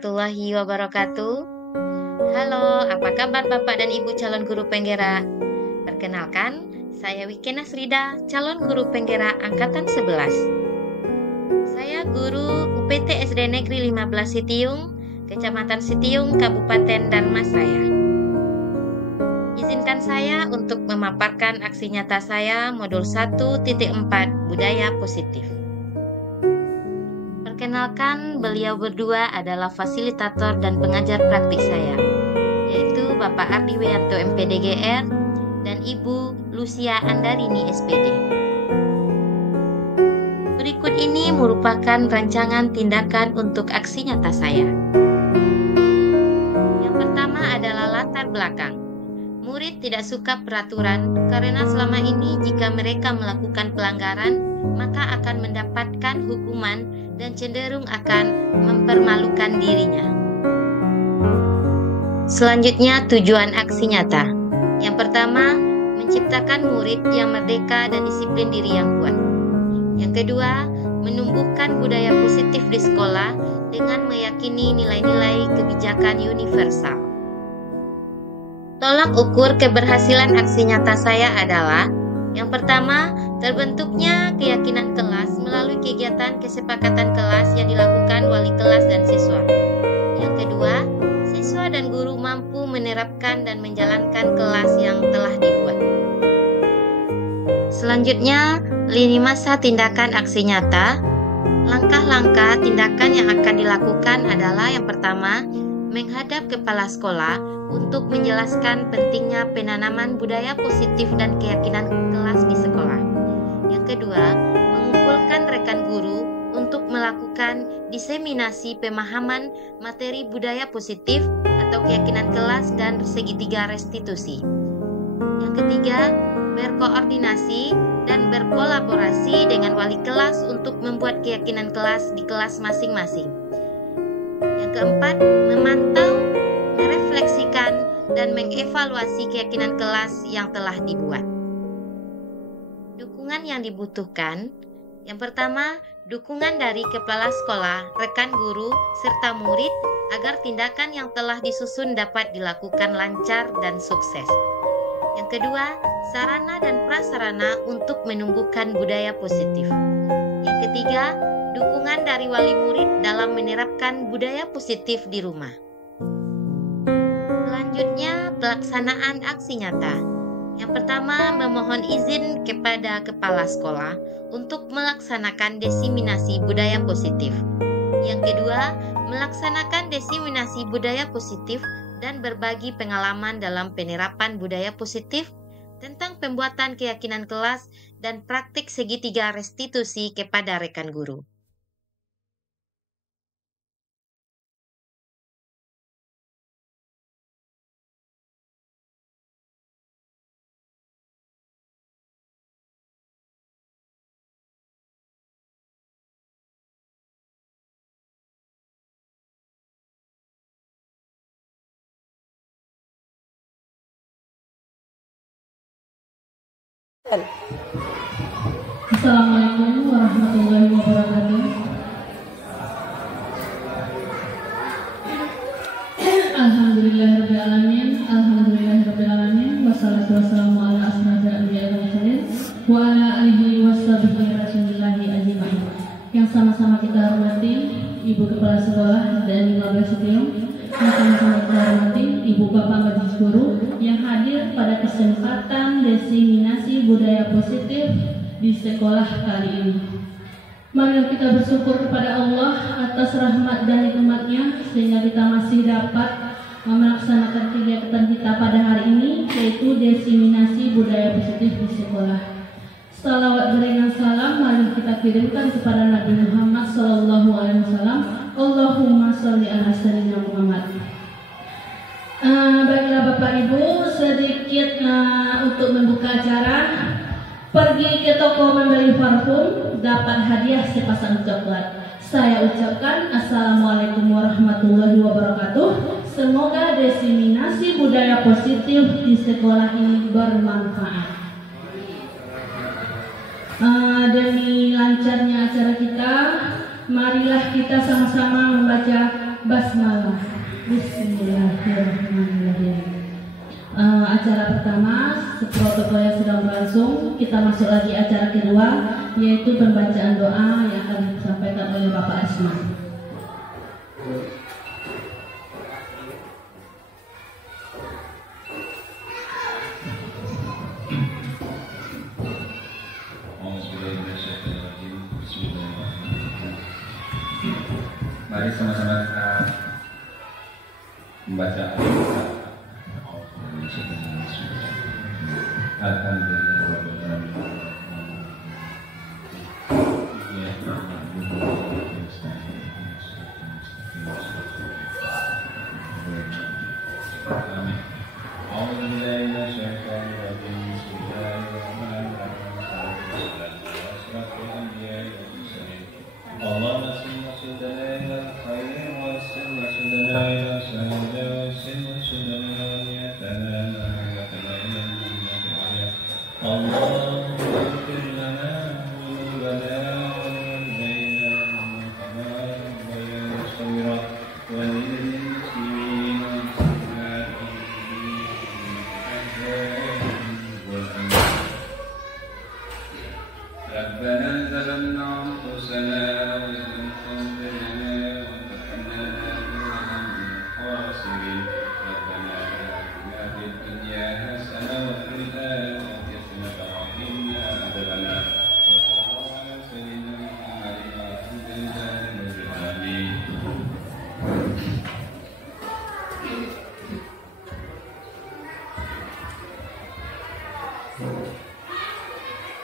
warahmatullahi wabarakatuh. Halo, apa kabar Bapak dan Ibu calon guru penggerak? Perkenalkan, saya Wike Nasrida, calon guru penggerak angkatan 11. Saya guru UPT SD Negeri 15 Sitiung, Kecamatan Sitiung, Kabupaten Dharmasraya. Izinkan saya untuk memaparkan aksi nyata saya modul 1.4 Budaya Positif. Perkenalkan, beliau berdua adalah fasilitator dan pengajar praktik saya, yaitu Bapak Ardi Wianto MPDGR dan Ibu Lucia Andarini SPD. Berikut ini merupakan rancangan tindakan untuk aksi nyata saya. Yang pertama adalah latar belakang. Murid tidak suka peraturan karena selama ini jika mereka melakukan pelanggaran, maka akan mendapatkan hukuman dan cenderung akan mempermalukan dirinya. Selanjutnya, tujuan aksi nyata. Yang pertama, menciptakan murid yang merdeka dan disiplin diri yang kuat. Yang kedua, menumbuhkan budaya positif di sekolah dengan meyakini nilai-nilai kebijakan universal. Tolak ukur keberhasilan aksi nyata saya adalah: yang pertama, terbentuknya keyakinan kelas melalui kegiatan kesepakatan kelas yang dilakukan wali kelas dan siswa. Yang kedua, siswa dan guru mampu menerapkan dan menjalankan kelas yang telah dibuat. Selanjutnya, lini masa tindakan aksi nyata. Langkah-langkah tindakan yang akan dilakukan adalah: yang pertama, menghadap kepala sekolah untuk menjelaskan pentingnya penanaman budaya positif dan keyakinan kelas di sekolah. Yang kedua, mengumpulkan rekan guru untuk melakukan diseminasi pemahaman materi budaya positif atau keyakinan kelas dan segitiga restitusi. Yang ketiga, berkoordinasi dan berkolaborasi dengan wali kelas untuk membuat keyakinan kelas di kelas masing-masing. Yang keempat, memantau, merefleksikan, dan mengevaluasi keyakinan kelas yang telah dibuat. Dukungan yang dibutuhkan. Yang pertama, dukungan dari kepala sekolah, rekan guru, serta murid agar tindakan yang telah disusun dapat dilakukan lancar dan sukses. Yang kedua, sarana dan prasarana untuk menumbuhkan budaya positif. Yang ketiga, dukungan dari wali murid dalam menerapkan budaya positif di rumah. Selanjutnya, pelaksanaan aksi nyata. Yang pertama, memohon izin kepada kepala sekolah untuk melaksanakan diseminasi budaya positif. Yang kedua, melaksanakan diseminasi budaya positif dan berbagi pengalaman dalam penerapan budaya positif tentang pembuatan keyakinan kelas dan praktik segitiga restitusi kepada rekan guru. Assalamualaikum warahmatullahi wabarakatuh. Alhamdulillahirrahmanirrahim. Wassalatu wassalamu ala asrofil anbiya'i wal mursalin wa ala alihi washabihi rasulillahi ajma'in. Yang sama-sama kita hormati Ibu Kepala Sekolah dan 15 Sitiung, yang sama-sama kita hormati Ibu Bapak Majelis Guru yang hadir pada kesempatan diseminasi budaya positif di sekolah kali ini. Mari kita bersyukur kepada Allah atas rahmat dan nikmat-Nya sehingga kita masih dapat melaksanakan kegiatan kita pada hari ini, yaitu diseminasi budaya positif di sekolah. Salawat berikan salam mari kita kirimkan kepada Nabi Muhammad SAW. Allahumma sholli ala sayyidina Muhammad. Baiklah Bapak Ibu, sedikit untuk membuka acara. Pergi ke toko membeli parfum, dapat hadiah sepasang coklat. Saya ucapkan Assalamualaikum warahmatullahi wabarakatuh. Semoga diseminasi budaya positif di sekolah ini bermanfaat. Demi lancarnya acara kita, marilah kita sama-sama membaca basmalah. Bismillahirrahmanirrahim. Acara pertama, protokol yang sudah berlangsung, kita masuk lagi acara kedua, yaitu pembacaan doa yang akan disampaikan oleh Bapak Asma. Mari sama-sama kita membaca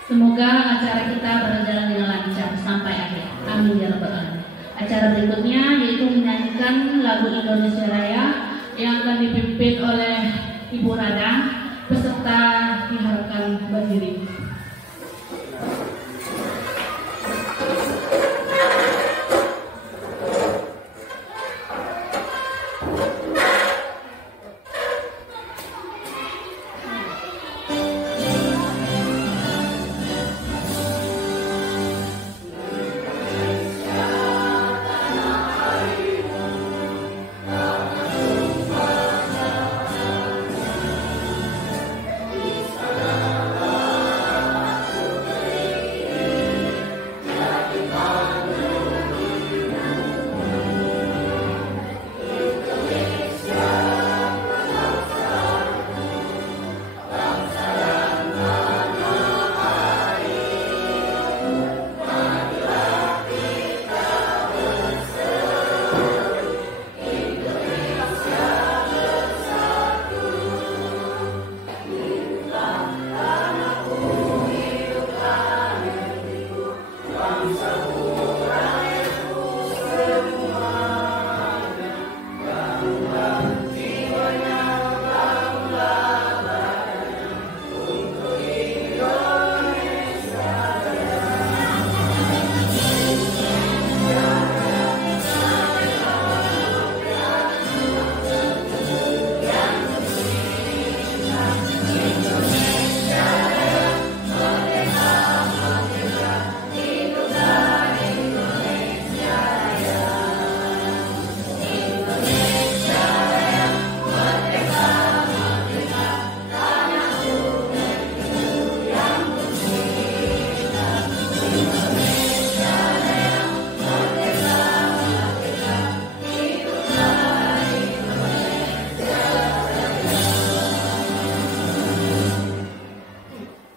Semoga acara kita berjalan dengan lancar sampai akhir. Amin ya rabbal alamin. Acara berikutnya yaitu menyanyikan lagu Indonesia Raya yang akan dipimpin oleh Ibu Rada. Peserta diharapkan berdiri.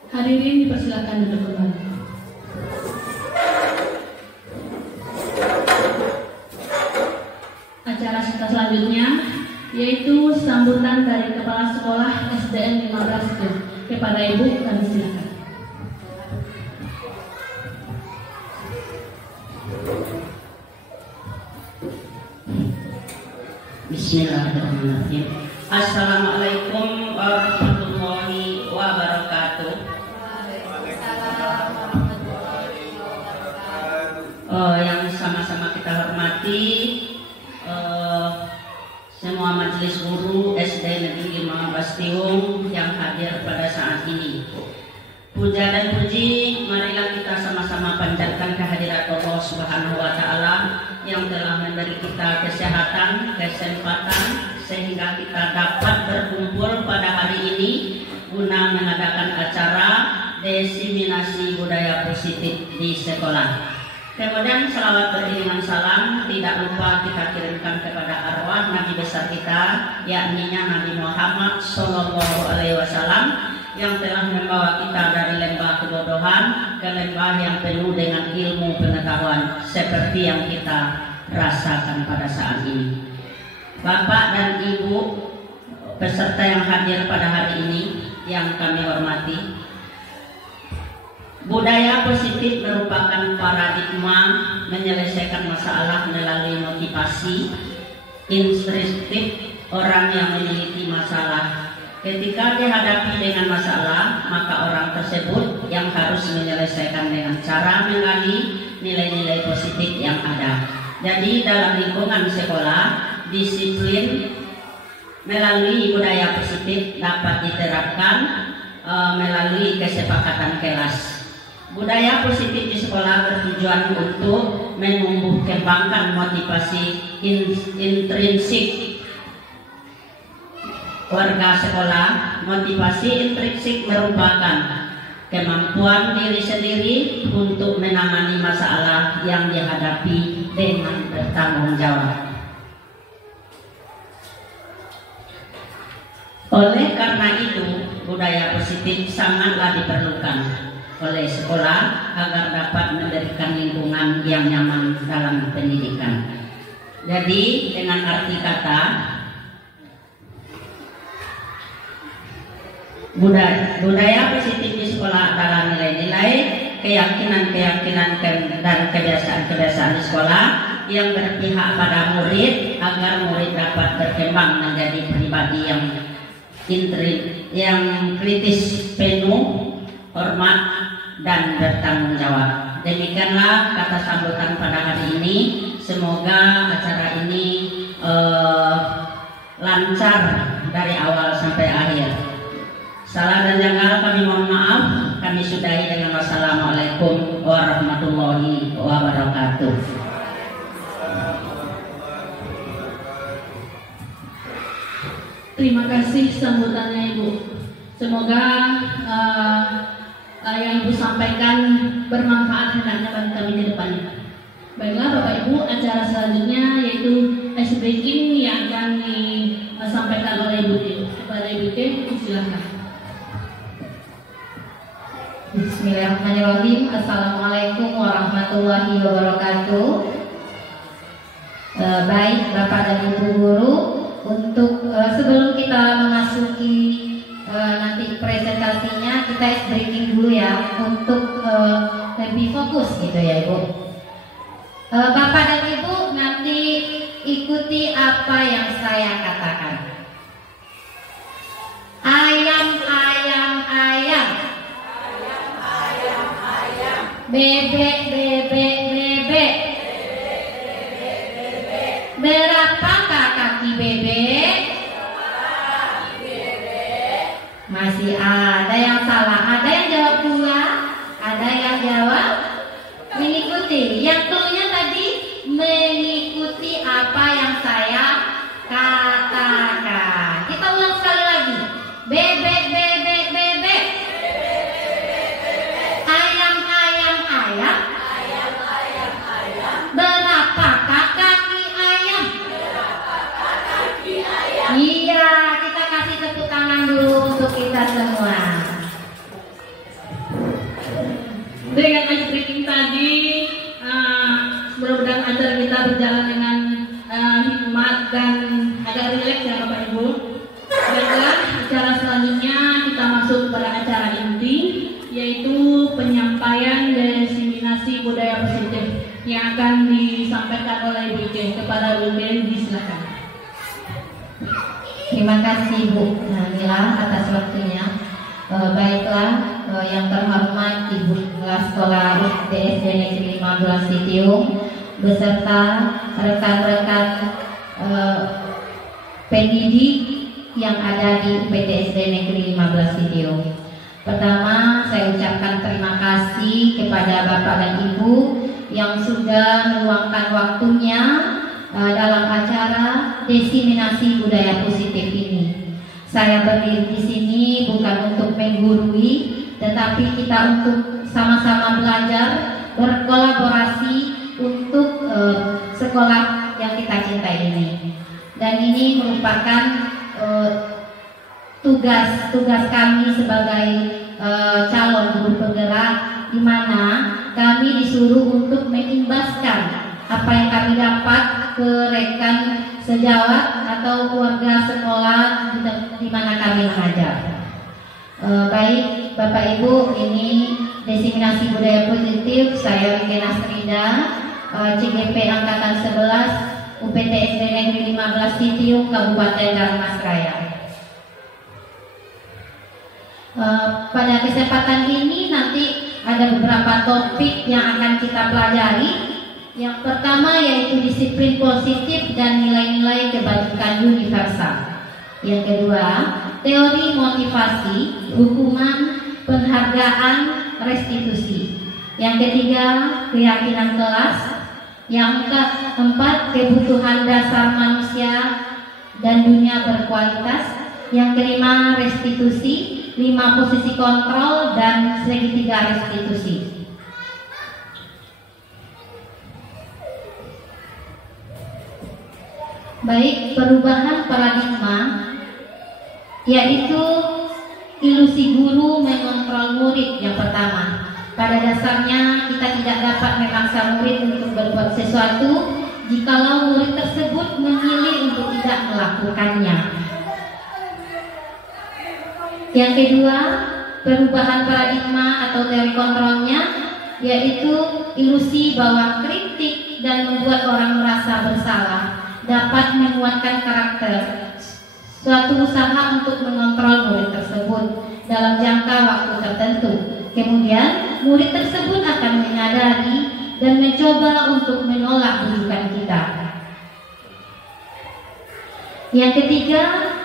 Hadirin dipersilakan duduk kembali. Acara kita selanjutnya yaitu sambutan dari Kepala Sekolah SDN 15 itu. Kepada Ibu kami silakan. Bismillahirrahmanirrahim. Assalamualaikum warahmatullahi wabarakatuh. Yang sama-sama kita hormati semua majelis guru SD Negeri 15 Tiung yang hadir pada saat ini. Puja dan puji marilah kita sama-sama panjatkan kehadirat Allah Subhanahu wa taala yang telah memberi kita kesehatan, kesempatan sehingga kita dapat berkumpul pada hari ini guna mengadakan acara diseminasi budaya positif di sekolah. Kemudian salawat beriringan salam tidak lupa kita kirimkan kepada arwah Nabi besar kita, yakni Nabi Muhammad Sallallahu Alaihi Wasallam yang telah membawa kita dari lembah kebodohan ke lembah yang penuh dengan ilmu pengetahuan seperti yang kita rasakan pada saat ini. Bapak dan Ibu peserta yang hadir pada hari ini yang kami hormati, budaya positif merupakan paradigma menyelesaikan masalah melalui motivasi instruktif orang yang memiliki masalah. Ketika dihadapi dengan masalah, maka orang tersebut yang harus menyelesaikan dengan cara menggali nilai-nilai positif yang ada. Jadi dalam lingkungan sekolah, disiplin melalui budaya positif dapat diterapkan melalui kesepakatan kelas. Budaya positif di sekolah bertujuan untuk menumbuh kembangkan motivasi intrinsik warga sekolah. Motivasi intrinsik merupakan kemampuan diri sendiri untuk menangani masalah yang dihadapi dengan bertanggung jawab. Oleh karena itu, budaya positif sangatlah diperlukan oleh sekolah agar dapat memberikan lingkungan yang nyaman dalam pendidikan. Jadi dengan arti kata budaya positif di sekolah adalah nilai-nilai, keyakinan-keyakinan dan kebiasaan-kebiasaan di sekolah yang berpihak pada murid agar murid dapat berkembang menjadi pribadi yang kritis, penuh hormat dan bertanggung jawab. Demikianlah kata sambutan pada hari ini. Semoga acara ini lancar dari awal sampai akhir. Salah dan janggal kami mohon maaf. Kami sudahi dengan wassalamualaikum warahmatullahi wabarakatuh. Terima kasih sambutannya Ibu. Semoga yang Ibu sampaikan bermanfaat hendaknya bagi kami ke depannya. Baiklah Bapak Ibu, acara selanjutnya yaitu ice breaking yang akan disampaikan oleh Ibu T. Kepada Ibu T, silakan. Bismillahirrahmanirrahim. Assalamualaikum warahmatullahi wabarakatuh. Baik Bapak dan Ibu guru, untuk sebelum kita memasuki nanti presentasinya, kita ice breaking dulu ya, untuk lebih fokus gitu ya Ibu. Bapak dan Ibu nanti ikuti apa yang saya katakan. Ayam, ayam, ayam. Bebek, bebek, bebek. Berapakah kaki bebek? Masih ada yang salah. Ada yang jawab pula. Ada yang jawab mengikuti. Yang cluenya tadi mengikuti apa yang saya katakan. Kita ulang sekali lagi. Bebek, bebek, bebek. Ayam, ayam, ayam. Berapakah kaki ayam? Iya, kita kasih tepuk tangan dulu untuk kita semua. Dengan ice breaking tadi, mudah-mudahan acara kita berjalan dengan hikmat dan agak rileks ya Bapak Ibu. Baiklah, acara selanjutnya kita masuk pada acara inti, yaitu penyampaian diseminasi budaya positif yang akan disampaikan oleh Ibu J. Kepada Ibu J, silakan. Terima kasih Bu Nabila atas waktunya. Baiklah, yang terhormat Ibu Kepala Sekolah SD Negeri 15 Citiung beserta rekan-rekan pendidik yang ada di UPT SD Negeri 15 Citiung. Pertama, saya ucapkan terima kasih kepada Bapak dan Ibu yang sudah meluangkan waktunya dalam acara diseminasi budaya positif ini. Saya berdiri di sini bukan untuk menggurui, tetapi kita untuk sama-sama belajar, berkolaborasi untuk sekolah yang kita cintai ini. Dan ini merupakan tugas kami sebagai calon guru penggerak, di mana kami disuruh untuk mengimbaskan apa yang kami dapat ke rekan sejawat atau keluarga sekolah di mana kami mengajar. Baik Bapak Ibu, ini diseminasi budaya positif. Saya Regina Srida, CGP Angkatan 11, UPT SD Negeri 15 Sitiung, Kabupaten Darmasraya. Pada kesempatan ini nanti ada beberapa topik yang akan kita pelajari. Yang pertama yaitu disiplin positif dan nilai-nilai kebajikan universal. Yang kedua, teori motivasi, hukuman, penghargaan, restitusi. Yang ketiga, keyakinan kelas. Yang keempat, kebutuhan dasar manusia dan dunia berkualitas. Yang kelima, restitusi, 5 posisi kontrol dan segitiga restitusi. Baik, perubahan paradigma yaitu ilusi guru mengontrol murid yang pertama. Pada dasarnya kita tidak dapat memaksa murid untuk berbuat sesuatu jikalau murid tersebut memilih untuk tidak melakukannya. Yang kedua, perubahan paradigma atau teori kontrolnya yaitu ilusi bahwa kritik dan membuat orang merasa bersalah dapat menguatkan karakter suatu usaha untuk mengontrol murid tersebut dalam jangka waktu tertentu. Kemudian murid tersebut akan menyadari dan mencoba untuk menolak bujukan kita. Yang ketiga,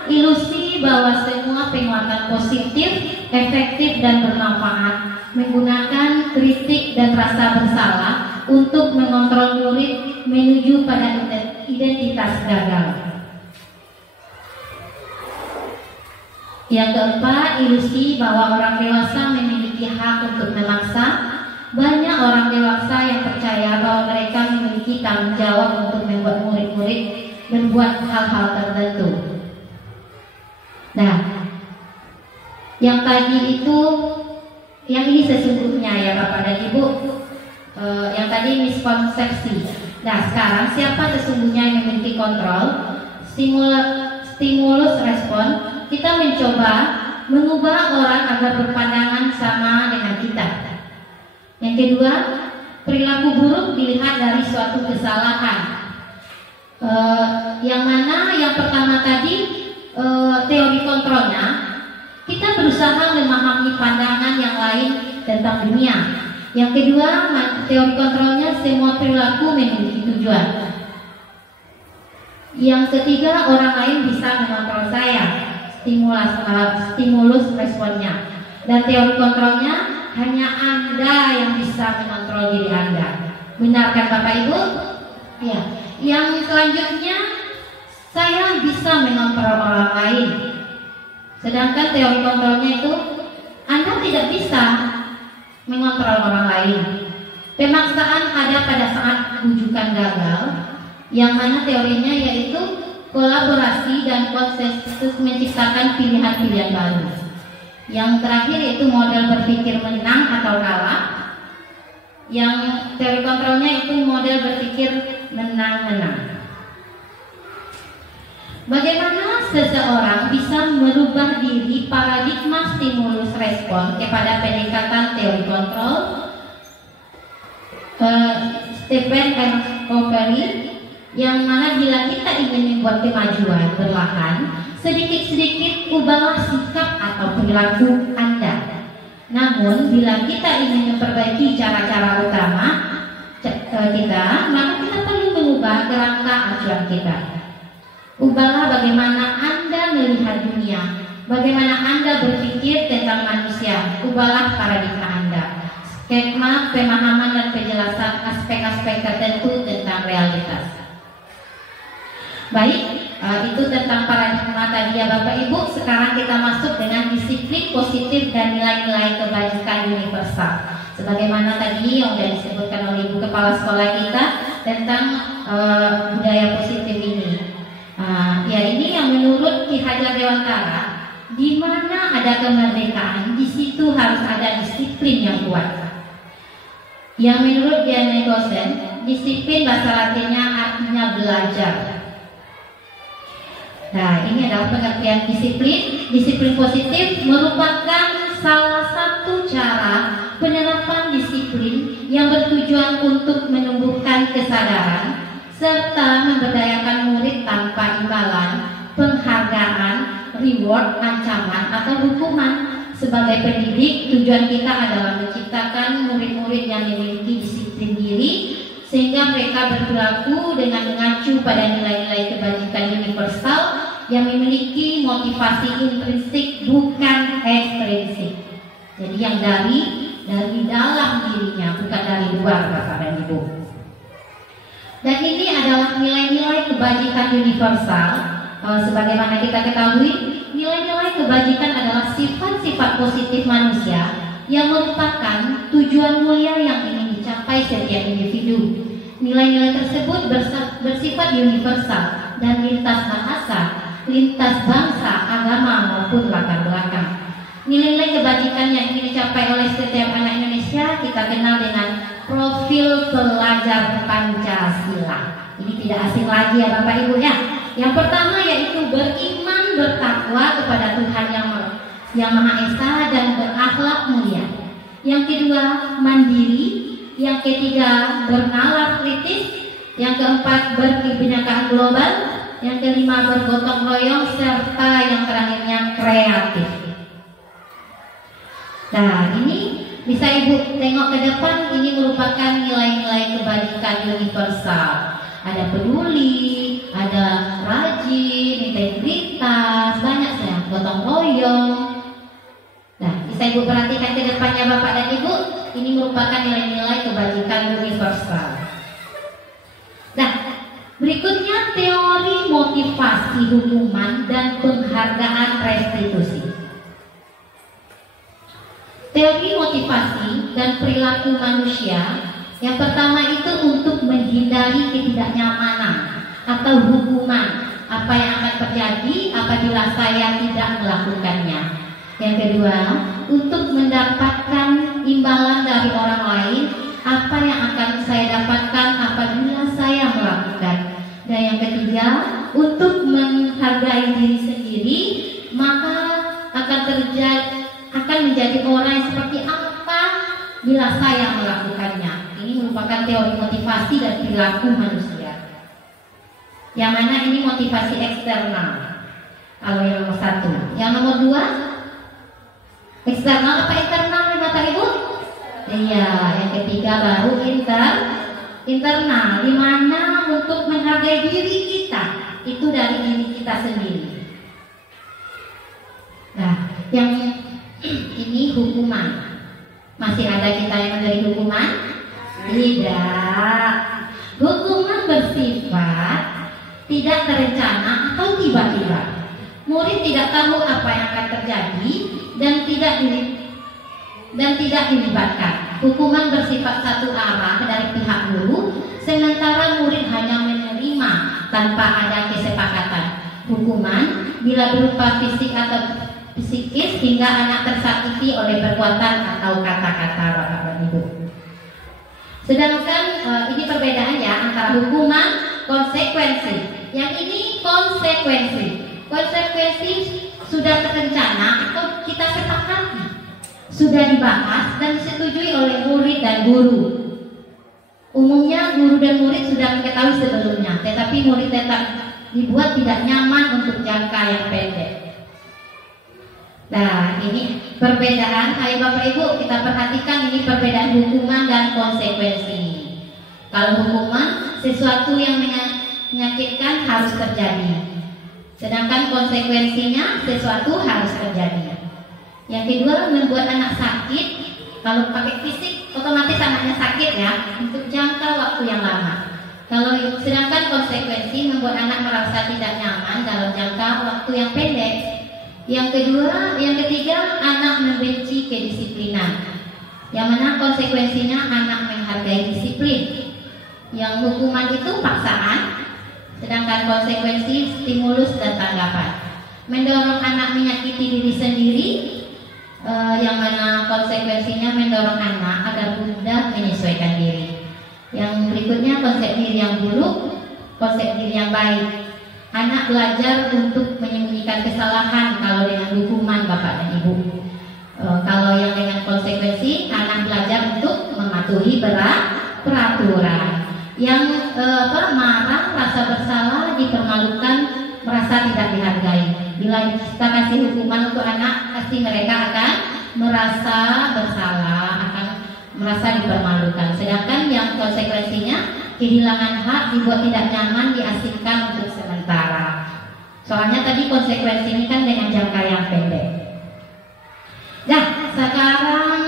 ilusi bahwa semua penguatan positif, efektif dan bermanfaat menggunakan kritik dan rasa bersalah untuk mengontrol murid menuju pada identitas gagal. Yang keempat, ilusi bahwa orang dewasa memiliki hak untuk memaksa. Banyak orang dewasa yang percaya bahwa mereka memiliki tanggung jawab untuk membuat murid-murid berbuat hal-hal tertentu. Nah, yang tadi itu, yang ini sesungguhnya ya Bapak dan Ibu, yang tadi miskonsepsi. Nah, sekarang siapa sesungguhnya yang memiliki kontrol? Stimulus respon. Kita mencoba mengubah orang agar berpandangan sama dengan kita. Yang kedua, perilaku buruk dilihat dari suatu kesalahan. Yang mana yang pertama tadi teori kontrolnya, kita berusaha memahami pandangan yang lain tentang dunia. Yang kedua, teori kontrolnya semua perilaku memiliki tujuan. Yang ketiga, orang lain bisa mengontrol saya, stimulus responnya. Dan teori kontrolnya hanya Anda yang bisa mengontrol diri Anda. Benarkan Bapak Ibu? Ya. Yang selanjutnya, saya bisa mengontrol orang lain. Sedangkan teori kontrolnya itu Anda tidak bisa mengontrol orang lain. Pemaksaan ada pada saat bujukan gagal, yang mana teorinya yaitu kolaborasi dan konsensus menciptakan pilihan-pilihan baru. Yang terakhir yaitu model berpikir menang atau kalah. Yang teori kontrolnya itu model berpikir menang-menang. Bagaimana seseorang bisa merubah diri paradigma stimulus respon kepada pendekatan teori kontrol? Stephen M. Covey, yang mana bila kita ingin membuat kemajuan perlahan, sedikit-sedikit ubahlah sikap atau perilaku Anda. Namun bila kita ingin memperbaiki cara-cara utama kita, maka kita perlu mengubah kerangka acuan kita. Ubahlah bagaimana Anda melihat dunia, bagaimana Anda berpikir tentang manusia. Ubahlah paradigma Anda. Hikmah, pemahaman dan penjelasan aspek-aspek tertentu tentang realitas. Baik, itu tentang paradigma tadi ya Bapak Ibu. Sekarang kita masuk dengan disiplin positif dan nilai-nilai kebajikan universal. Sebagaimana tadi yang sudah disebutkan oleh Ibu Kepala Sekolah kita tentang budaya positif ini. Ya ini yang menurut Ki Hajar Dewantara, di mana ada kemerdekaan, di situ harus ada disiplin yang kuat. Yang menurut Diana Gosen, disiplin bahasa Latinnya artinya belajar. Nah, ini adalah pengertian disiplin. Disiplin positif merupakan salah satu cara penerapan disiplin yang bertujuan untuk menumbuhkan kesadaran serta memberdayakan murid tanpa imbalan, penghargaan, reward, ancaman, atau hukuman. Sebagai pendidik, tujuan kita adalah menciptakan murid-murid yang memiliki disiplin diri sehingga mereka berperilaku dengan mengacu pada nilai-nilai kebajikan universal yang memiliki motivasi intrinsik bukan ekstrinsik. Jadi yang dari dalam dirinya, bukan dari luar, Bapak dan Ibu. Dan ini adalah nilai-nilai kebajikan universal. Sebagaimana kita ketahui, nilai-nilai kebajikan adalah sifat-sifat positif manusia yang merupakan tujuan mulia yang ingin dicapai setiap individu. Nilai-nilai tersebut bersifat universal dan lintas bahasa, lintas bangsa, agama maupun latar belakang. Nilai-nilai kebajikan yang ingin dicapai oleh setiap anak Indonesia kita kenal dengan profil pelajar Pancasila. Ini tidak asing lagi ya Bapak Ibu ya. Yang pertama yaitu beriman, bertakwa kepada Tuhan yang Maha Esa dan berakhlak mulia. Yang kedua mandiri. Yang ketiga bernalar kritis. Yang keempat berkebinekaan global. Yang kelima bergotong royong, serta yang terakhirnya kreatif. Nah ini bisa Ibu tengok ke depan, ini merupakan nilai-nilai kebajikan universal. Ada peduli, ada rajin, integritas, banyak ya, gotong royong. Nah, bisa Ibu perhatikan ke depannya Bapak dan Ibu, ini merupakan nilai-nilai kebajikan universal. Nah, berikutnya teori motivasi hukuman dan penghargaan restitusi. Teori motivasi dan perilaku manusia. Yang pertama itu untuk menghindari ketidaknyamanan atau hukuman apa yang akan terjadi apabila saya tidak melakukannya. Yang kedua, untuk mendapatkan imbalan dari orang lain apa yang akan saya dapatkan apabila saya melakukan. Dan yang ketiga, untuk menghargai diri sendiri, maka akan menjadi orang yang seperti apa bila saya melakukannya. Ini merupakan teori motivasi dan perilaku manusia. Yang mana ini motivasi eksternal. Kalau yang nomor satu. Yang nomor dua, eksternal apa internal Bapak Ibu? Iya. Yang ketiga baru internal. Di mana untuk menghargai diri kita itu dari diri kita sendiri. Nah, yang ini hukuman. Masih ada kita yang memberi hukuman? Tidak. Hukuman bersifat tidak terencana atau tiba-tiba. Murid tidak tahu apa yang akan terjadi dan tidak dilibatkan. Hukuman bersifat satu arah dari pihak guru, sementara murid hanya menerima tanpa ada kesepakatan. Hukuman bila berupa fisik atau psikis hingga anak tersakiti oleh perbuatan atau kata-kata Bapak dan Ibu. Sedangkan ini perbedaan ya antara hukuman, konsekuensi. Yang ini konsekuensi. Konsekuensi sudah terencana atau kita sepakati, sudah dibahas dan disetujui oleh murid dan guru. Umumnya guru dan murid sudah mengetahui sebelumnya, tetapi murid tetap dibuat tidak nyaman untuk jangka yang pendek. Nah, ini perbedaan. Ayo Bapak Ibu kita perhatikan ini perbedaan hukuman dan konsekuensi. Kalau hukuman sesuatu yang menyakitkan harus terjadi, sedangkan konsekuensinya sesuatu harus terjadi. Yang kedua membuat anak sakit. Kalau pakai fisik otomatis anaknya sakit ya untuk jangka waktu yang lama. Kalau sedangkan konsekuensi membuat anak merasa tidak nyaman dalam jangka waktu yang pendek. Yang ketiga, anak membenci kedisiplinan. Yang mana konsekuensinya anak menghargai disiplin. Yang hukuman itu paksaan, sedangkan konsekuensi stimulus dan tanggapan. Mendorong anak menyakiti diri sendiri, yang mana konsekuensinya mendorong anak agar mudah menyesuaikan diri. Yang berikutnya konsep diri yang buruk, konsep diri yang baik. Anak belajar untuk menyembunyikan kesalahan kalau dengan hukuman bapak dan ibu. Kalau yang dengan konsekuensi, anak belajar untuk mematuhi peraturan. Yang marah, rasa bersalah, dipermalukan, merasa tidak dihargai. Bila kita kasih hukuman untuk anak, pasti mereka akan merasa bersalah, akan merasa dipermalukan. Sedangkan yang konsekuensinya kehilangan hak, dibuat tidak nyaman, diasingkan untuk sementara. Soalnya tadi konsekuensi ini kan dengan jangka yang pendek. Nah, sekarang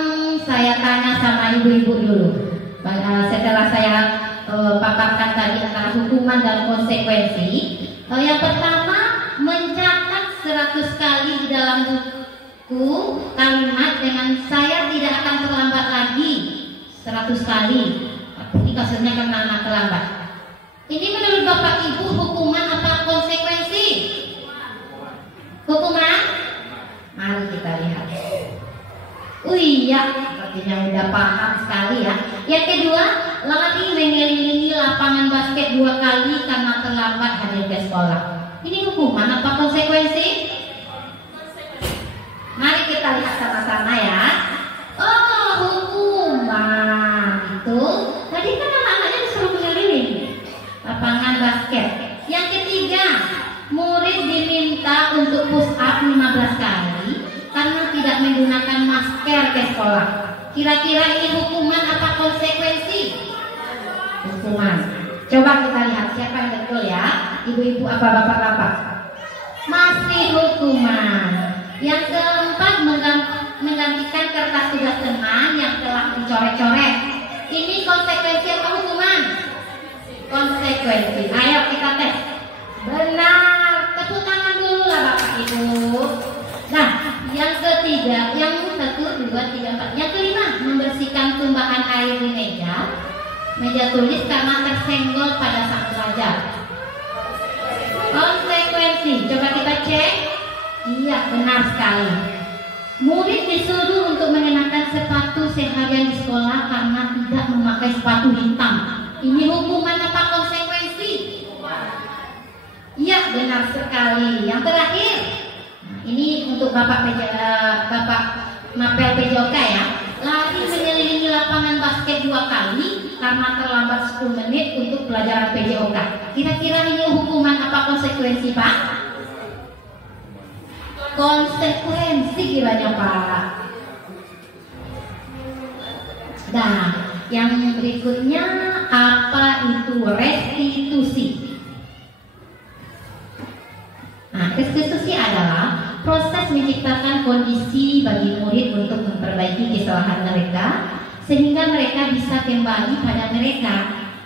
saya tanya sama ibu-ibu dulu. Setelah saya paparkan tadi antara hukuman dan konsekuensi, yang pertama mencatat 100 kali di dalam buku kalimat dengan saya tidak akan terlambat lagi 100 kali. Ini kasusnya karena anak terlambat. Ini menurut bapak ibu hukuman apa konsekuensi? Hukuman? Mari kita lihat. Iya, sepertinya udah paham sekali ya. Yang kedua, lari mengelilingi lapangan basket 2 kali karena terlambat hadir ke sekolah. Ini hukuman apa konsekuensi? Mari kita lihat sama-sama ya. Oh, hukuman itu tadi kan anak-anaknya disuruh mengelilingi lapangan basket. Yang ketiga, murid diminta untuk push up 15 kali karena tidak menggunakan masker ke sekolah. Kira-kira ini hukuman apa konsekuensi? Hukuman. Coba kita lihat siapa yang betul ya, ibu-ibu apa bapak-bapak? Masih hukuman. Yang keempat, menggantikan kertas tugas teman yang telah dicoret-coret. Ini konsekuensi atau hukuman? Konsekuensi. Ayo kita tes. Benar. Tepuk tangan dulu lah bapak ibu. Nah, yang ketiga, yang 1, 2, 3, 4. Yang kelima, membersihkan tumbahan air di meja tulis karena tersenggol pada sang pelajar. Konsekuensi. Coba kita cek. Iya, benar sekali. Murid disuruh untuk mengenakan sepatu seharian di sekolah karena tidak memakai sepatu hitam. Ini hukuman apa konsekuensi? Iya, benar sekali. Yang terakhir, ini untuk Bapak Mapel PJOK ya. Lari mengelilingi lapangan basket 2 kali karena terlambat 10 menit untuk pelajaran PJOK. Kira-kira ini hukuman apa konsekuensi Pak? Konsekuensi kiranya Pak. Nah, yang berikutnya apa itu restitusi? Nah, restitusi adalah proses menciptakan kondisi bagi murid untuk memperbaiki kesalahan mereka sehingga mereka bisa kembali pada mereka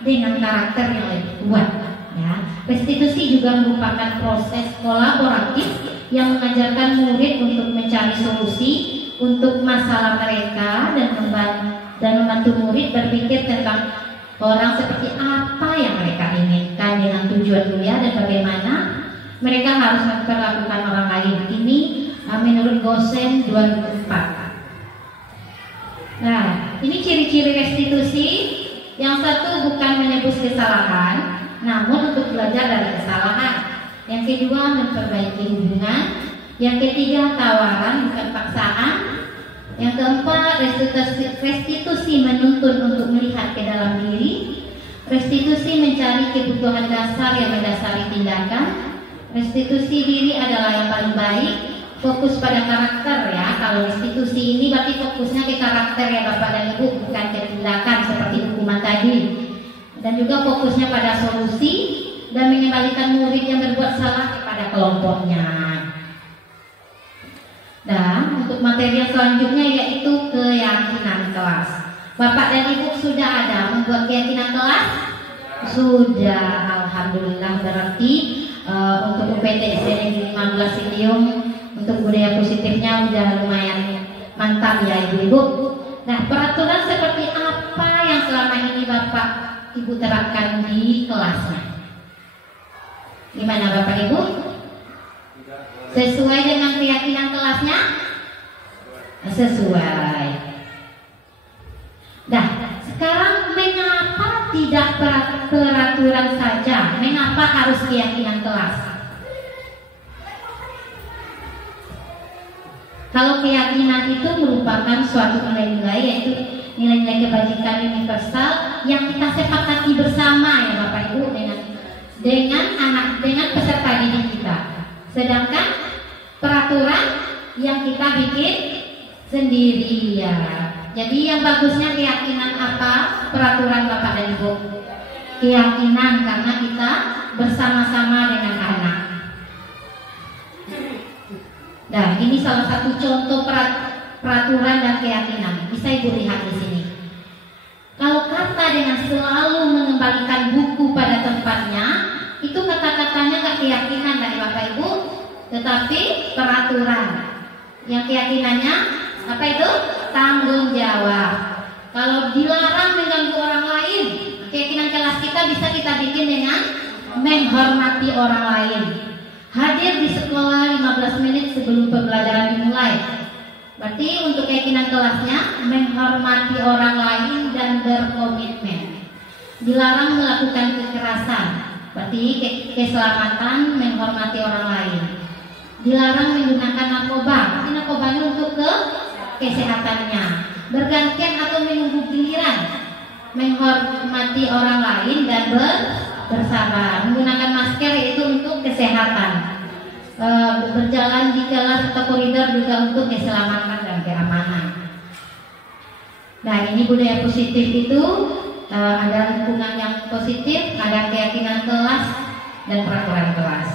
dengan karakter yang lebih kuat. Ya, restitusi juga merupakan proses kolaboratif yang mengajarkan murid untuk mencari solusi untuk masalah mereka dan membantu murid berpikir tentang orang seperti apa yang mereka inginkan dengan tujuan mulia dan bagaimana mereka harus memperlakukan orang lain. Ini menurut Gosen 2004. Nah, ini ciri-ciri restitusi. Yang satu, bukan menebus kesalahan, namun untuk belajar dari kesalahan. Yang kedua, memperbaiki hubungan. Yang ketiga, tawaran bukan paksaan. Yang keempat, restitusi menuntun untuk melihat ke dalam diri. Restitusi mencari kebutuhan dasar yang mendasari tindakan. Restitusi diri adalah yang paling baik. Fokus pada karakter ya. Kalau restitusi ini berarti fokusnya ke karakter ya Bapak dan Ibu, bukan ke tindakan seperti hukuman tadi. Dan juga fokusnya pada solusi dan mengembalikan murid yang berbuat salah kepada kelompoknya. Dan untuk materi yang selanjutnya yaitu keyakinan kelas. Bapak dan Ibu sudah ada membuat keyakinan kelas? Sudah, alhamdulillah. Berarti untuk UPT SDN 15 Ciliwung untuk budaya positifnya udah lumayan mantap ya Ibu-Ibu. Nah, peraturan seperti apa yang selama ini Bapak Ibu terapkan di kelasnya? Gimana Bapak Ibu? Sesuai dengan keyakinan kelasnya? Sesuai. Nah, sekarang mengapa tidak peraturan saja? Mengapa harus keyakinan kelas? Kalau keyakinan itu merupakan suatu nilai-nilai, yaitu nilai-nilai kebajikan universal yang kita sepakati bersama ya Bapak Ibu dengan peserta didik kita. Sedangkan peraturan yang kita bikin sendiri ya. Jadi yang bagusnya keyakinan apa? Peraturan Bapak dan Ibu. Keyakinan karena kita bersama-sama dengan anak. Nah, ini salah satu contoh peraturan dan keyakinan. Bisa Ibu lihat di sini. Kalau kata dengan selalu mengembalikan buku pada tempatnya, itu kata-katanya nggak keyakinan dari Bapak Ibu, tetapi peraturan. Yang keyakinannya apa itu? Tanggung jawab. Kalau dilarang mengganggu orang lain, keyakinan kelas kita bisa kita bikin dengan menghormati orang lain. Hadir di sekolah 15 menit sebelum pembelajaran dimulai. Berarti untuk keyakinan kelasnya menghormati orang lain dan berkomitmen. Dilarang melakukan kekerasan. Berarti keselamatan menghormati orang lain. Dilarang menggunakan narkoba. Berarti narkobanya untuk kesehatannya. Bergantian atau menunggu giliran. Menghormati orang lain dan bersabar. Menggunakan masker itu untuk kesehatan. Berjalan di kelas atau koridor juga untuk keselamatan dan keamanan. Nah, ini budaya positif itu ada lingkungan yang positif, ada keyakinan kelas dan peraturan kelas.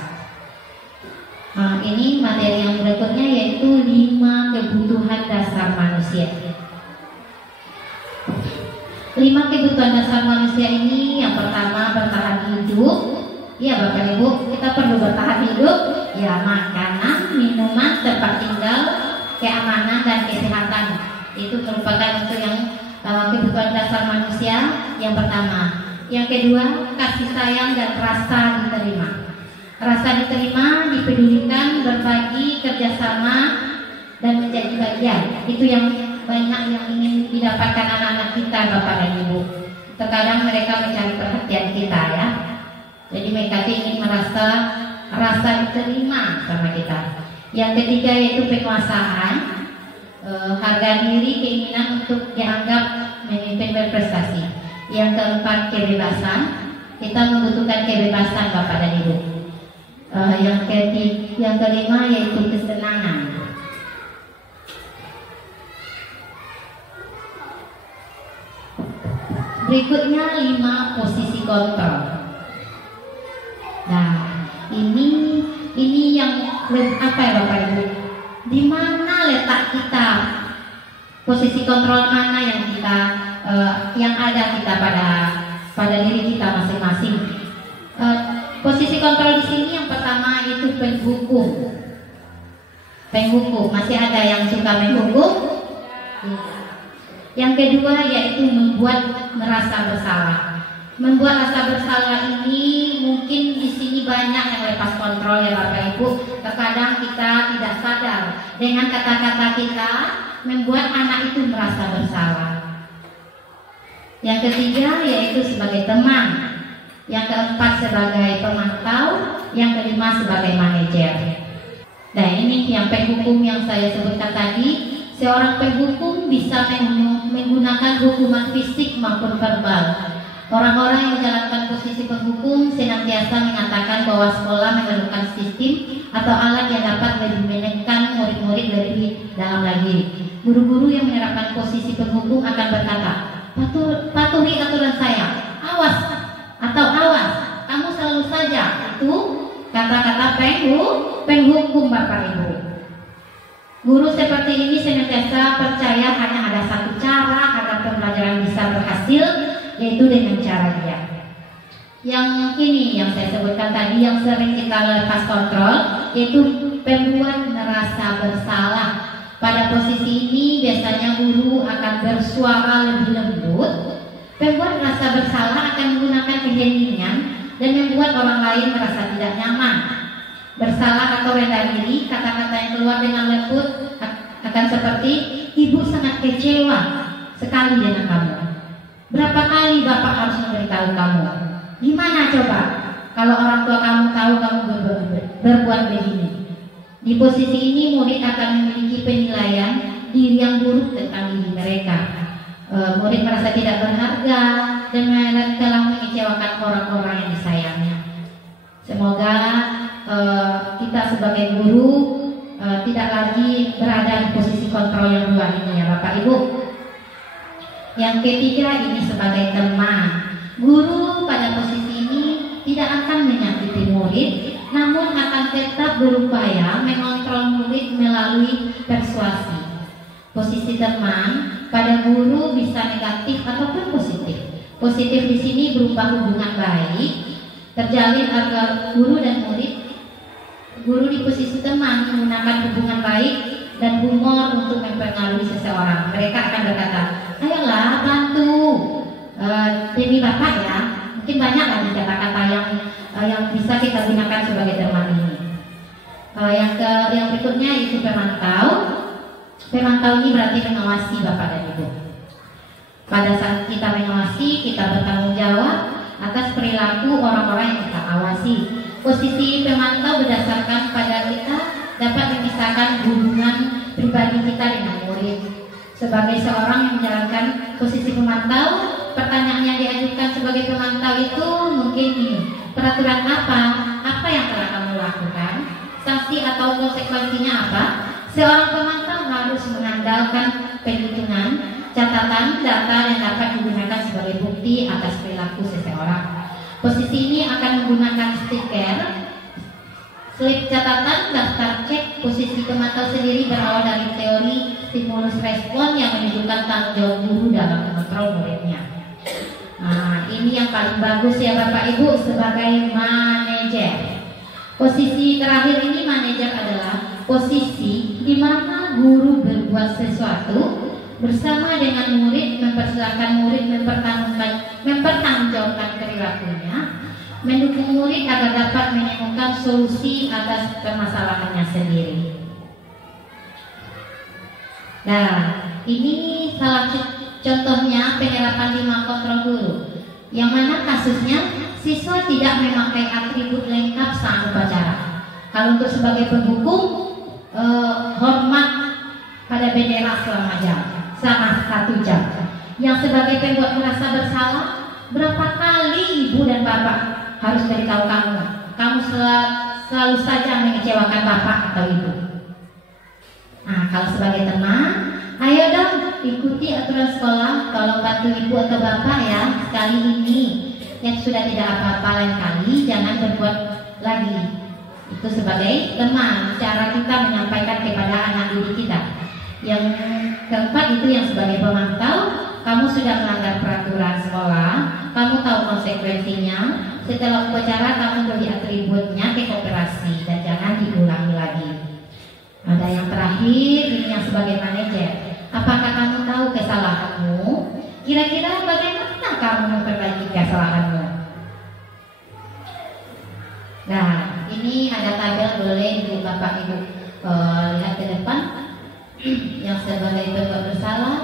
Ini materi yang berikutnya yaitu 5 kebutuhan dasar manusia. 5 kebutuhan dasar manusia ini yang pertama bertahan hidup. Ya Bapak Ibu, kita perlu bertahan hidup. Ya, makanan, minuman, tempat tinggal, keamanan dan kesehatan. Itu merupakan untuk yang kebutuhan dasar manusia yang pertama. Yang kedua, kasih sayang dan rasa diterima. Rasa diterima, dipedulikan, berbagi, kerjasama dan menjadi bagian. Itu yang banyak yang ingin didapatkan anak-anak kita Bapak dan Ibu. Terkadang mereka mencari perhatian kita ya. Jadi mereka ingin merasa rasa diterima sama kita. Yang ketiga yaitu penguasaan, harga diri, keinginan untuk dianggap memimpin berprestasi. Yang keempat kebebasan, kita membutuhkan kebebasan Bapak dan Ibu. Yang kelima yaitu kesenangan. Berikutnya 5 posisi kontrol. Nah, ini yang apa ya Bapak Ibu? Di mana letak kita? Posisi kontrol mana yang kita yang ada kita pada diri kita masing-masing? Posisi kontrol di sini yang pertama itu penghukum. Penghukum, masih ada yang suka menghukum? Yang kedua yaitu membuat merasa bersalah. Membuat rasa bersalah ini mungkin di sini banyak yang lepas kontrol ya Bapak Ibu. Terkadang kita tidak sadar dengan kata-kata kita membuat anak itu merasa bersalah. Yang ketiga yaitu sebagai teman. Yang keempat sebagai pemantau. Yang kelima sebagai manajer. Nah, ini yang penghukum yang saya sebutkan tadi. Seorang penghukum bisa menggunakan hukuman fisik maupun verbal. Orang-orang yang menjalankan posisi penghukum senantiasa mengatakan bahwa sekolah memerlukan sistem atau alat yang dapat lebih menekan murid-murid lebih dalam lagi. Guru-guru yang menerapkan posisi penghukum akan berkata, patuhi aturan saya, awas atau awas, kamu selalu saja. Itu kata-kata penghukum Bapak Ibu. Guru seperti ini senantiasa percaya hanya ada satu cara agar pembelajaran yaitu dengan cara dia. Yang ini yang saya sebutkan tadi yang sering kita lepas kontrol, yaitu pembuat merasa bersalah. Pada posisi ini biasanya guru akan bersuara lebih lembut. Pembuat merasa bersalah akan menggunakan keheningan dan membuat orang lain merasa tidak nyaman. Bersalah atau rendah diri, kata-kata yang keluar dengan lembut akan seperti, ibu sangat kecewa sekali dengan kamu. Berapa kali bapak harus memberitahu kamu? Gimana coba kalau orang tua kamu tahu kamu berbuat begini? Di posisi ini murid akan memiliki penilaian diri yang buruk tentang diri mereka. Murid merasa tidak berharga dan telah mengecewakan orang-orang yang disayangnya. Semoga kita sebagai guru tidak lagi berada di posisi kontrol yang dua ini ya Bapak Ibu. Yang ketiga ini sebagai teman. Guru pada posisi ini tidak akan menyakiti murid, namun akan tetap berupaya mengontrol murid melalui persuasi. Posisi teman pada guru bisa negatif ataupun positif. Positif di sini berupa hubungan baik terjalin agar guru dan murid. Guru di posisi teman menggunakan hubungan baik dan humor untuk mempengaruhi seseorang. Mereka akan berkata, ayolah bantu demi bapak ya. Mungkin banyak lagi kata-kata yang bisa kita gunakan sebagai teman ini. Yang berikutnya itu pemantau. Pemantau ini berarti mengawasi bapak dan ibu. Pada saat kita mengawasi, kita bertanggung jawab atas perilaku orang-orang yang kita awasi. Posisi pemantau berdasarkan pada kita dapat memisahkan hubungan pribadi kita dengan murid. Sebagai seorang yang menjalankan posisi pemantau, pertanyaan yang diajukan sebagai pemantau itu mungkin ini, peraturan apa? Apa yang telah kamu lakukan? Sanksi atau konsekuensinya apa? Seorang pemantau harus mengandalkan perhitungan, catatan, data yang dapat digunakan sebagai bukti atas perilaku seseorang. Posisi ini akan menggunakan stiker, slip catatan, daftar cek. Posisi pemantau sendiri berawal dari teori stimulus respon yang menunjukkan tanggung jawab guru dalam mengontrol muridnya. Nah, ini yang paling bagus ya Bapak Ibu sebagai manajer. Posisi terakhir ini manajer adalah posisi di mana guru berbuat sesuatu bersama dengan murid, mempersilahkan murid mempertanggungjawabkan perilakunya, mendukung murid agar dapat menemukan solusi atas permasalahannya sendiri. Nah, ini salah contohnya penerapan 5 kontrol guru, yang mana kasusnya siswa tidak memakai atribut lengkap saat upacara. Kalau untuk sebagai penghukum, hormat pada bendera selama 1 jam. Yang sebagai pembuat merasa bersalah, berapa kali ibu dan bapak harus beritahu kamu selalu saja mengecewakan bapak atau ibu. Nah, kalau sebagai teman, ayo dong ikuti aturan sekolah, tolong bantu ibu atau bapak ya sekali ini. Yang sudah tidak apa-apa, lain kali jangan berbuat lagi. Itu sebagai teman, cara kita menyampaikan kepada anak didik kita. Yang keempat itu yang sebagai pemantau, kamu sudah melanggar peraturan sekolah, kamu tahu konsekuensinya. Setelah upacara kamu beri atributnya ke koperasi dan jangan diulangi lagi. Ada yang terakhir, ini yang sebagai manajer. Apakah kamu tahu kesalahanmu? Kira-kira bagaimana kamu memperbaiki kesalahanmu? Nah, ini ada tabel, boleh Ibu Bapak Ibu lihat ke depan. Yang sebagai pembuat bersalah,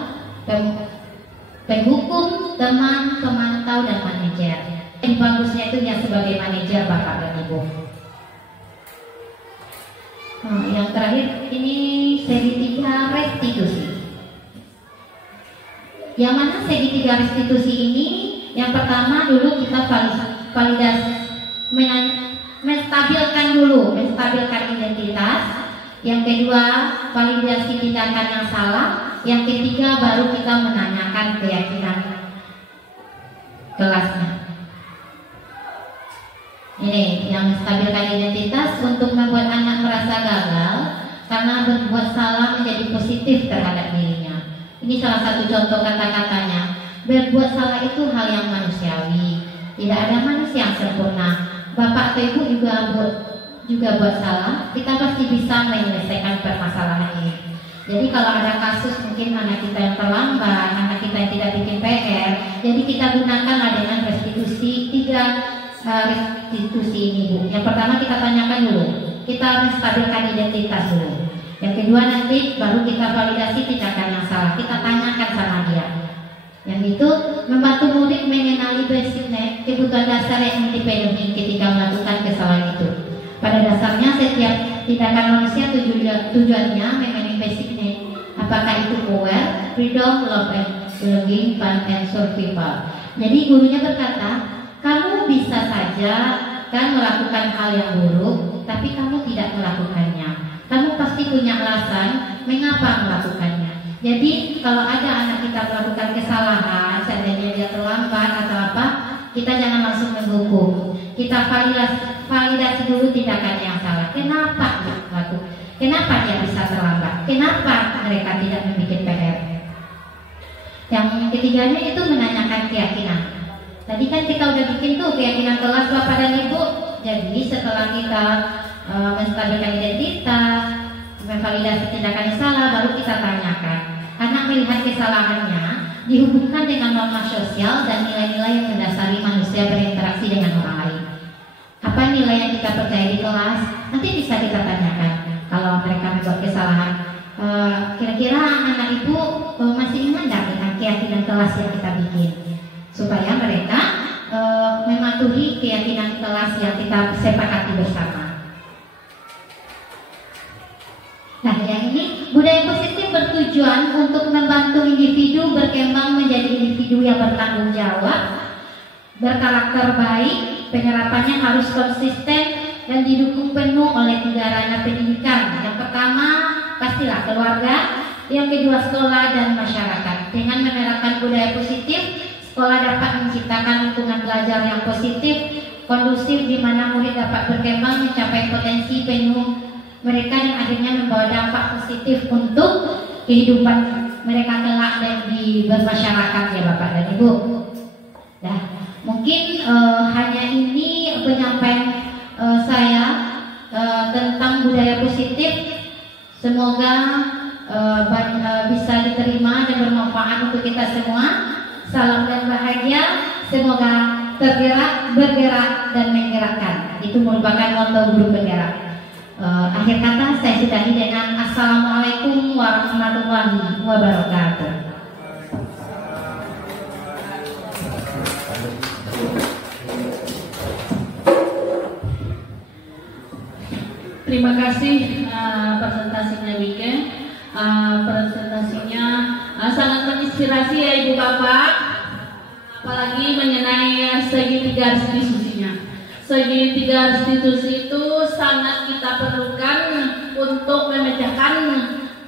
penghukum, teman, pemantau, dan manajer. Yang bagusnya itu yang sebagai manajer Bapak dan Ibu. Yang terakhir ini segi 3 restitusi. Yang mana segi 3 restitusi ini, yang pertama dulu kita validasi, menstabilkan identitas. Yang kedua, validasi tindakan yang salah. Yang ketiga, baru kita menanyakan keyakinan kelasnya. Ini yang menstabilkan identitas untuk membuat anak merasa gagal karena berbuat salah menjadi positif terhadap dirinya. Ini salah satu contoh kata-katanya. Berbuat salah itu hal yang manusiawi. Tidak ada manusia yang sempurna. Bapak atau ibu juga buat salah. Kita pasti bisa menyelesaikan permasalahan ini. Jadi kalau ada kasus mungkin anak kita yang terlambat, anak kita yang tidak bikin PR, jadi kita gunakanlah dengan restitusi 3 restitusi ini Bu. Yang pertama kita tanyakan dulu, kita menstabilkan identitas dulu. Yang kedua nanti baru kita validasi tindakan yang salah, kita tanyakan sama dia. Yang itu membantu murid mengenali basic kebutuhan dasar yang dipenuhi ketika melakukan kesalahan itu. Pada dasarnya setiap tindakan manusia tujuannya memenuhi basic need. Apakah itu aware, freedom, love and belonging, fun and survival. Jadi gurunya berkata, kamu bisa saja kan melakukan hal yang buruk, tapi kamu tidak melakukannya. Kamu pasti punya alasan mengapa melakukannya. Jadi kalau ada anak kita melakukan kesalahan, seandainya dia terlambat atau apa, kita jangan langsung menghukum. Kita validasi dulu tindakan yang salah. Kenapa dia melakukan? Kenapa dia bisa terlambat? Kenapa mereka tidak membuat PR? Yang ketiganya itu menanyakan keyakinan. Tadi kan kita udah bikin tuh keyakinan kelas Bapak dan Ibu. Jadi setelah kita menstabilkan identitas, memvalidasi tindakan yang salah, baru kita tanyakan. Anak melihat kesalahannya dihubungkan dengan norma sosial dan nilai-nilai yang mendasari manusia berinteraksi dengan orang lain. Apa nilai yang kita percaya di kelas? Nanti bisa kita tanyakan. Kalau mereka membuat kesalahan, kira-kira anak ibu masih ingat nggak dengan keyakinan kelas yang kita bikin? Supaya mereka mematuhi keyakinan kelas yang kita sepakati bersama. Nah, yang ini budaya positif bertujuan untuk membantu individu berkembang menjadi individu yang bertanggung jawab, berkarakter baik, penyerapannya harus konsisten dan didukung penuh oleh 3 ranah pendidikan. Yang pertama pastilah keluarga, yang kedua sekolah dan masyarakat. Dengan menerapkan budaya positif, sekolah dapat menciptakan lingkungan belajar yang positif, kondusif di mana murid dapat berkembang mencapai potensi penuh mereka dan akhirnya membawa dampak positif untuk kehidupan mereka kelak dan di bermasyarakat ya Bapak dan Ibu. Nah, mungkin hanya ini penyampaian saya tentang budaya positif. Semoga bisa diterima dan bermanfaat untuk kita semua. Salam dan bahagia. Semoga tergerak, bergerak dan menggerakkan. Itu merupakan motto Guru Bergerak. Akhir kata saya sudahi dengan Assalamualaikum warahmatullahi wabarakatuh. Terima kasih presentasinya Wike. Presentasinya sangat menginspirasi ya Ibu Bapak. Apalagi mengenai segitiga restitusinya. Segitiga restitusi itu sangat kita perlukan untuk memecahkan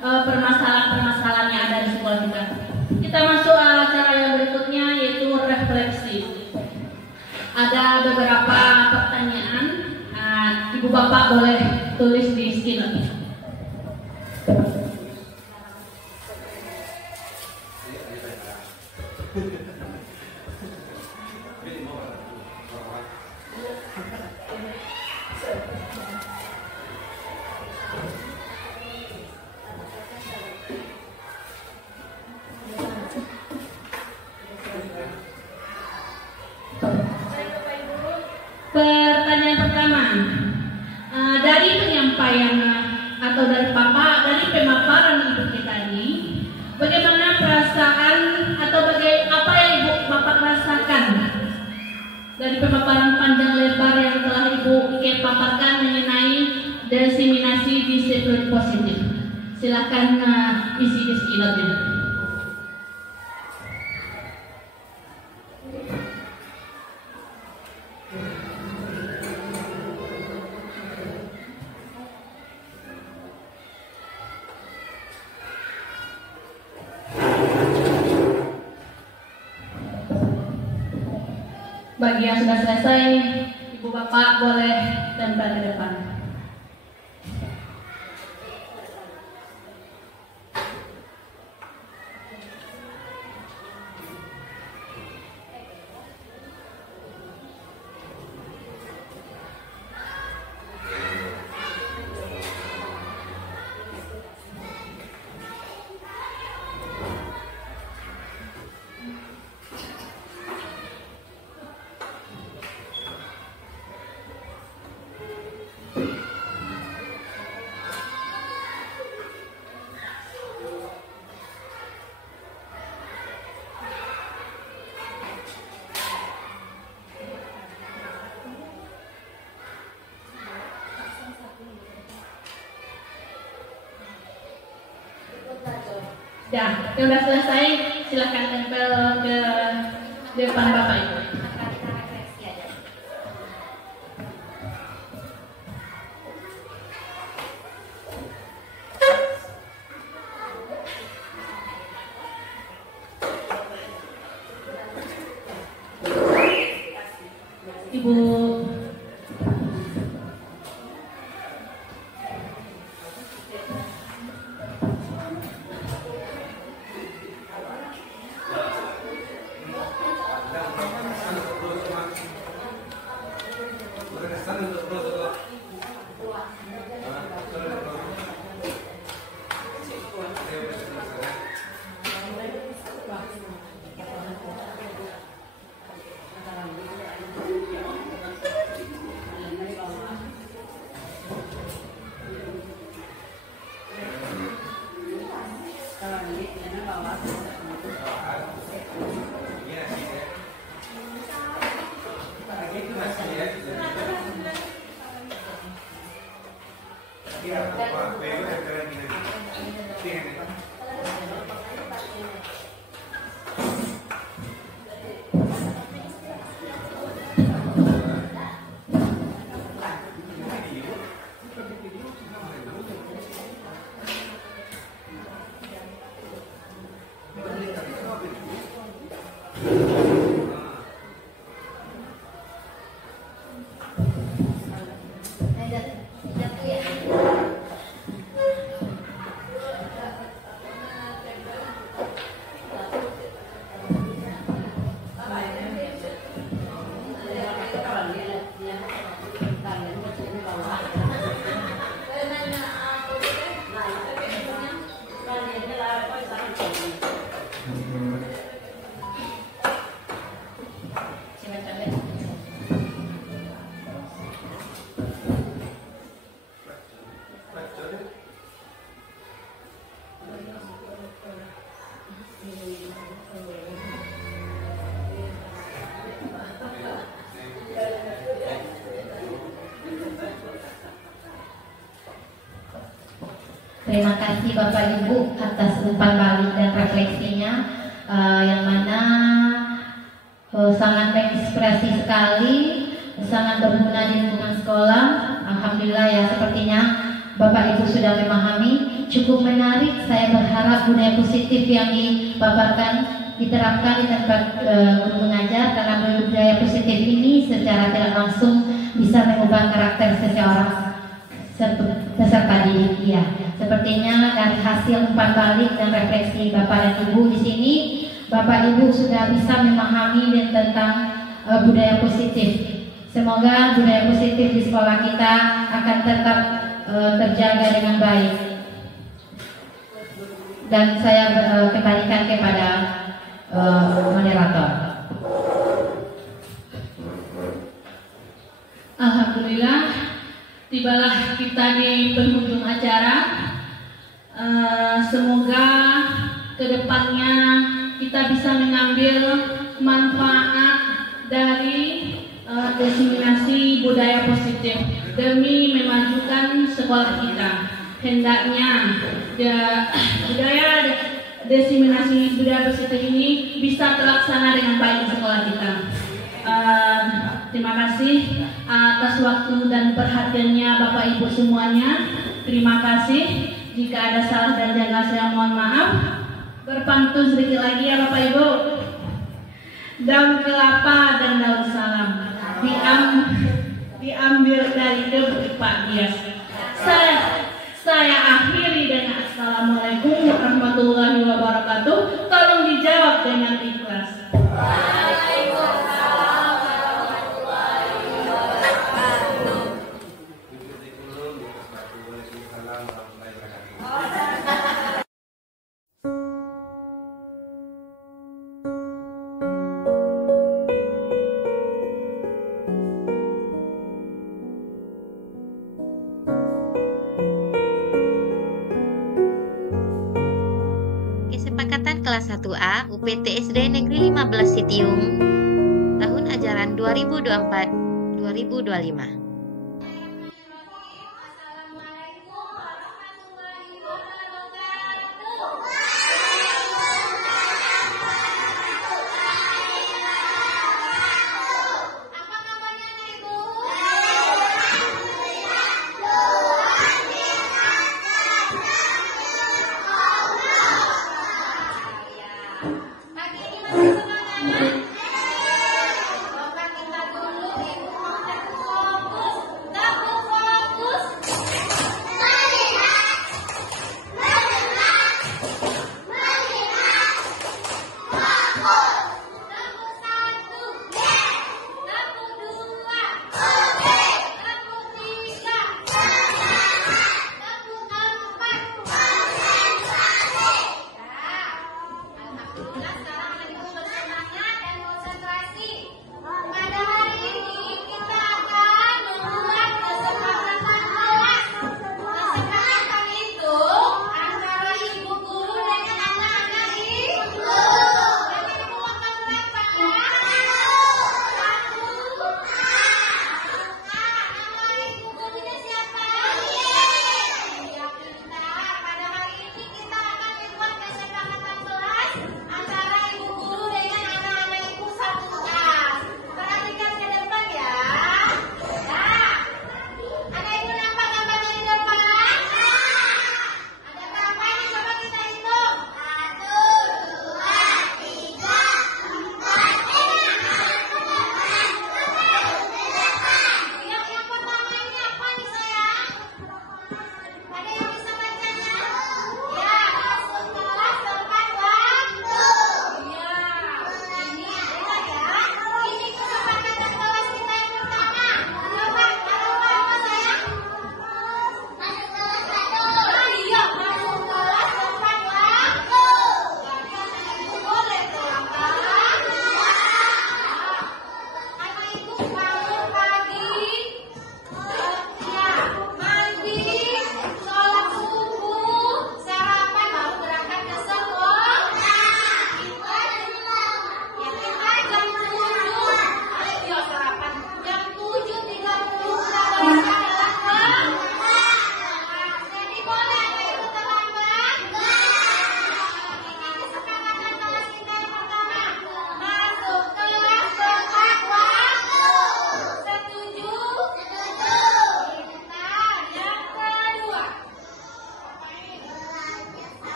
permasalahan-permasalahan yang ada di sekolah kita. Kita masuk acara yang berikutnya yaitu refleksi. Ada beberapa pertanyaan. Ibu Bapak boleh tulis di screen. Pertanyaan pertama, dari penyampaian atau dari pemaparan Ibu kita ini, bagaimana perasaan atau apa yang Ibu Bapak rasakan dari pemaparan panjang lebar yang telah Ibu paparkan mengenai diseminasi disiplin positif? Silakan isi di skinotnya. Bagi yang sudah selesai, Ibu Bapak boleh tempel ke depan. Ya, yang udah selesai silahkan tempel ke depan Bapak Ibu. Ibu terima kasih Bapak Ibu atas umpan balik dan refleksinya, yang mana sangat menginspirasi sekali, sangat berguna di lingkungan sekolah. Alhamdulillah ya, sepertinya Bapak Ibu sudah memahami, cukup menarik. Saya berharap budaya positif yang dipaparkan diterapkan di tempat guru mengajar, karena budaya positif ini secara tidak langsung bisa mengubah karakter seseorang peserta didik. Ya, sepertinya dari hasil umpan balik dan refleksi Bapak dan Ibu di sini, Bapak Ibu sudah bisa memahami dan tentang budaya positif. Semoga budaya positif di sekolah kita akan tetap terjaga dengan baik. Dan saya kembalikan kepada moderator. Alhamdulillah, tibalah kita di penghujung acara. Semoga kedepannya kita bisa mengambil manfaat dari diseminasi budaya positif demi memajukan sekolah kita. Hendaknya budaya diseminasi budaya positif ini bisa terlaksana dengan baik di sekolah kita. Terima kasih atas waktu dan perhatiannya Bapak Ibu semuanya. Terima kasih. Jika ada salah dan janggal saya mohon maaf. Berpantun sedikit lagi ya Bapak Ibu. Daun kelapa dan daun salam diambil dari debu Pak Bias. Saya akhiri dengan assalamualaikum warahmatullahi wabarakatuh. Tolong dijawab dengan ikhlas. Kesepakatan kelas 1A UPT SD Negeri 15 Sitiung tahun ajaran 2024-2025.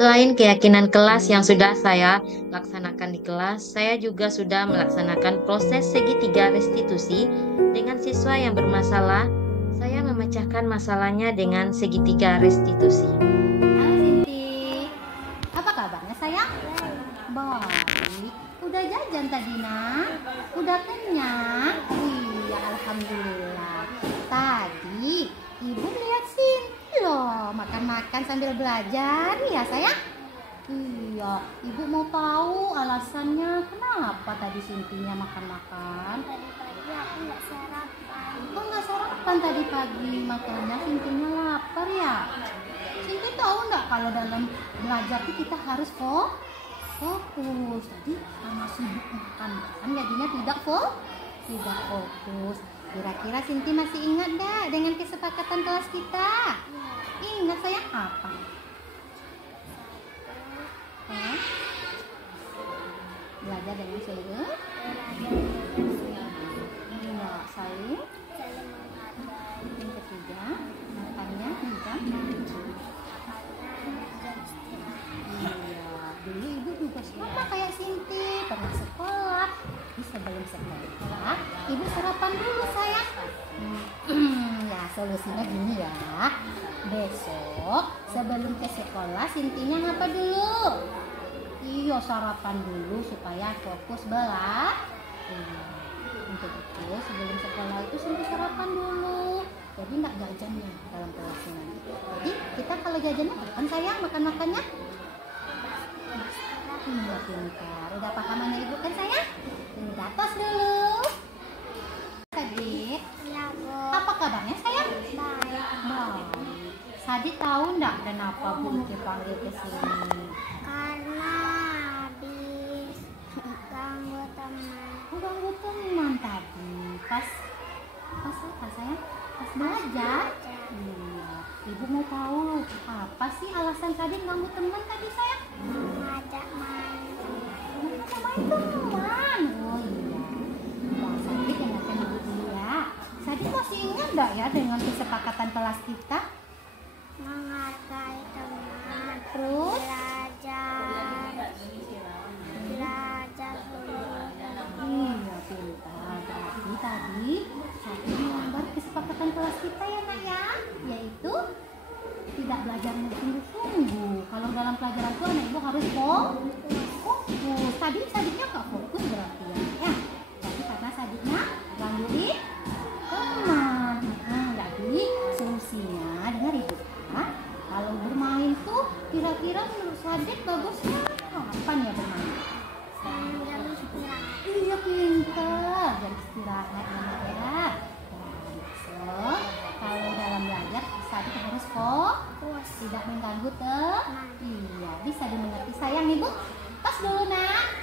Selain keyakinan kelas yang sudah saya laksanakan di kelas, saya juga sudah melaksanakan proses segitiga restitusi dengan siswa yang bermasalah. Saya memecahkan masalahnya dengan segitiga restitusi. Hai Sinti, apa kabarnya sayang? Baik. Udah jajan tadi nak? Udah kenyang? Iya, alhamdulillah. Tadi ibu lihat Sinti loh makan-makan sambil belajar ya sayang? Iya, ibu mau tahu alasannya kenapa tadi Sintinya makan-makan? Tadi pagi aku nggak sarapan. Oh, nggak sarapan tadi pagi, makanya Sintinya lapar ya? Sinti tahu nggak kalau dalam belajar tuh kita harus fokus. Jadi karena sibuk makan jadinya tidak fokus. Kira-kira Sinti masih ingat nggak dengan kesepakatan kelas kita? Ingat sayang apa? Hah? Belajar dengan sungguh? Iya, saling Menghargai. yang ketiga makannya hingga iya, dulu ibu juga sama kayak Sinti pernah sekolah. Tapi sebelum sekolah ibu sarapan dulu sayang. Ya solusinya gini ya, besok sebelum ke sekolah Sintinya ngapa dulu? Iya, sarapan dulu supaya fokus belajar. Untuk itu sebelum sekolah itu Sinti sarapan dulu, jadi nggak jajannya dalam kelasnya nanti. Jadi kita kalau jajannya kapan sayang makan-makannya? Iya, pintar. Udah pahamannya ibu kan sayang? Udah, tos dulu. Sadit, Ya Bu. apa kabarnya sayang? Baik. Baik. Sadit tahu nggak kenapa Bu Uci panggil ke sini? Karena habis ganggu teman. Ganggu teman tadi. Pas apa sayang? Pas belajar. Iya. Ibu mau tahu apa sih alasan Sadit ganggu teman tadi sayang? Ngajak main. Sama teman. Oh iya. Nah, Sadit dengarkan ibu dulu ya. Sadit masih ingat nggak ya dengan kesepakatan kelas kita? Menghargai teman. Terus? Belajar dulu. Iya, pintar. Berarti tadi Sadit melanggar kesepakatan kelas kita ya nak ya, yaitu tidak belajar sungguh-sungguh. Kalau dalam pelajaran itu anak ibu harus fokus. Saditnya nggak fokus berarti ya. Jadi karena Saditnya gangguin teman. Jadi solusinya dengar ibu ya. Kalau bermain tuh kira-kira menurut Sadit bagusnya kapan ya bermain? Jam istirahat. Iya, pintar. Jam istirahat ya. Besok kalau dalam belajar Sadit harus fokus, tidak mengganggu teman. Iya, bisa dimengerti sayang ibu. Tos dulu nak.